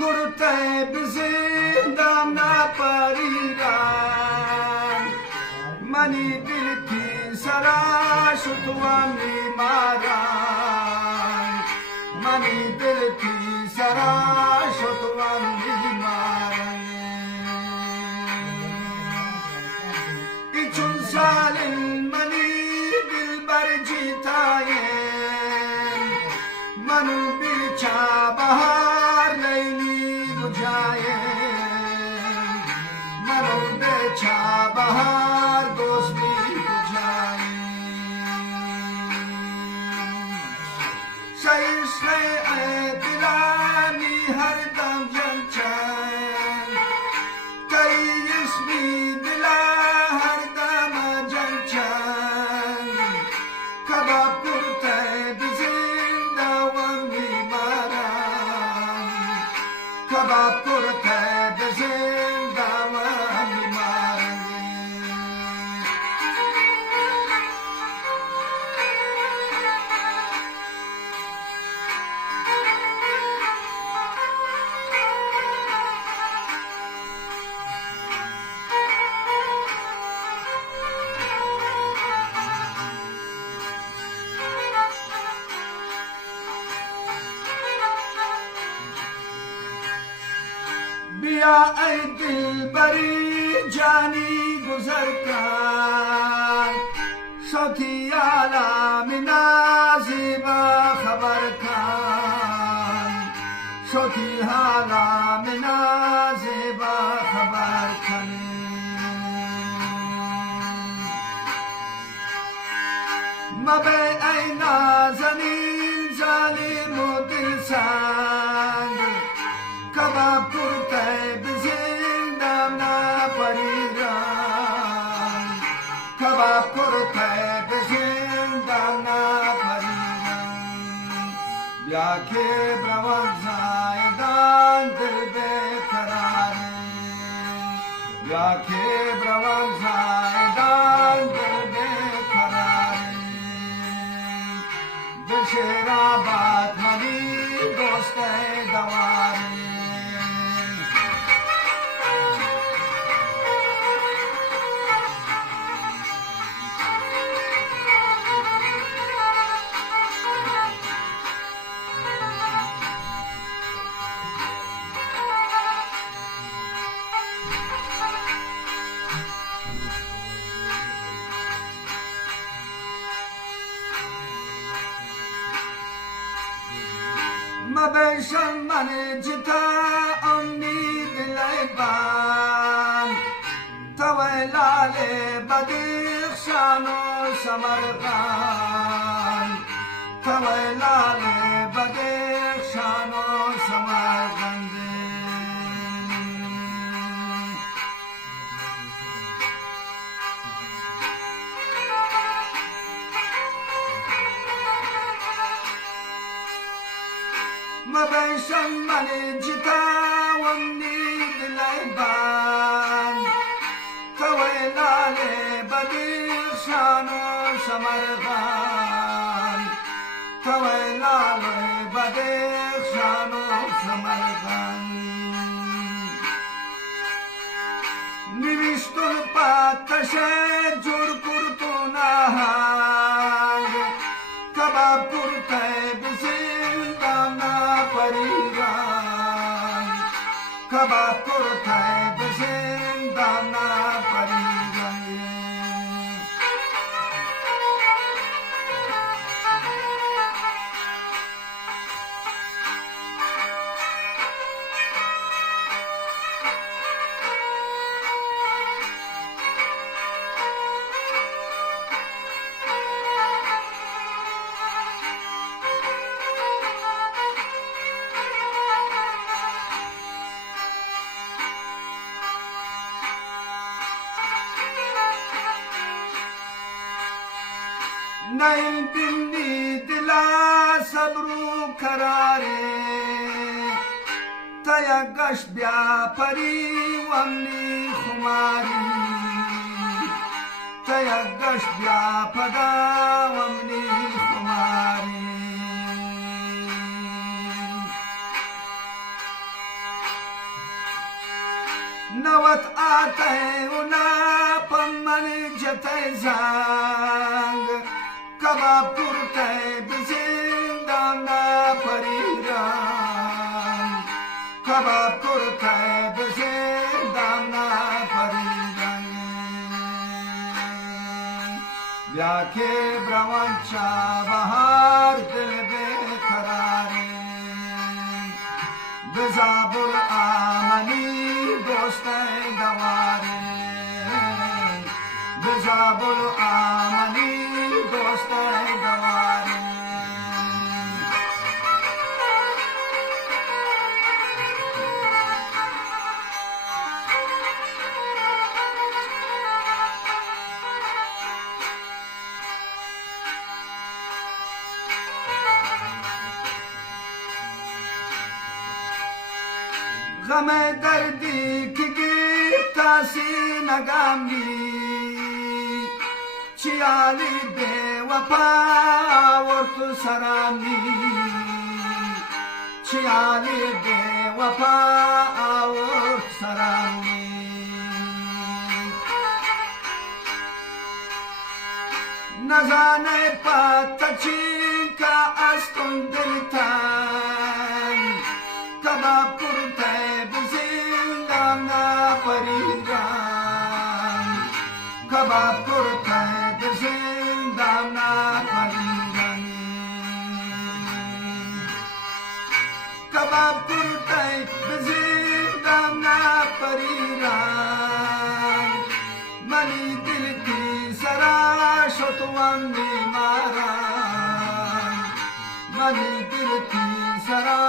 kurte bizindam na pariran mani dil ki sarash tuami maran mani dil ki sarash tuami maran ichun salin mani dil barjitayen manu bicha bahar laili bujayen manu bicha bahar dosti bujayen shaishne dilani har dam janchen kai ismi dila har dam janchen kabab kurte bizinda wami maran kabab kurte bizinda wami maran बिया ऐ दिल बरी जानी गुजर कर शौकियाला मिना ज़िबा खबर खान शौकियाला मिना ज़िबा खबर खान मबे ऐ नाज़नीन ज़ालिम दिल संग kabab kurte bizindam na pariran kabab kurte bizindam na pariran byake bravan zaidan dil beqarar byake bravan zaidan dil beqarar bishirabad mani doste dawari مبشر من جتا امنی دلیبان تویلال بدیخ شانو سمرقان تویلال بدیخ شانو سمرقان مبشر من جتا ومني دلیبان تویلال بدیخ شانو سمرقان تویلال بدیخ شانو سمرقان نوشتن پاتش جور کرتو نهنگ کباب کرته بزندم نا پریران کباب کرته بزندم نا پریران नहीं बिन्नी दिला सबरू करारे तया गश ब्या परी वमनी खुमारी तया गश ब्या पदा वमनी खुमारी tei una pamani jatei zang kabab kurtei bizindana pariram kabab kurtei bizindana pariram vyake bravancha bahar dil bekarare Bizabul amani dostay davare Bizabul amani dostay davare Game derdi ki gittasi nagami Çiyali be vapa ortu sarami Çiyali be vapa ortu sarami Nazane patachinka astun dilitan Kabab kurtei bizindana pariram Kabab kurtei bizindana pariram Kabab kurtei bizindana pariram Mani dil ki zara shotwan maran Mani dil ki zara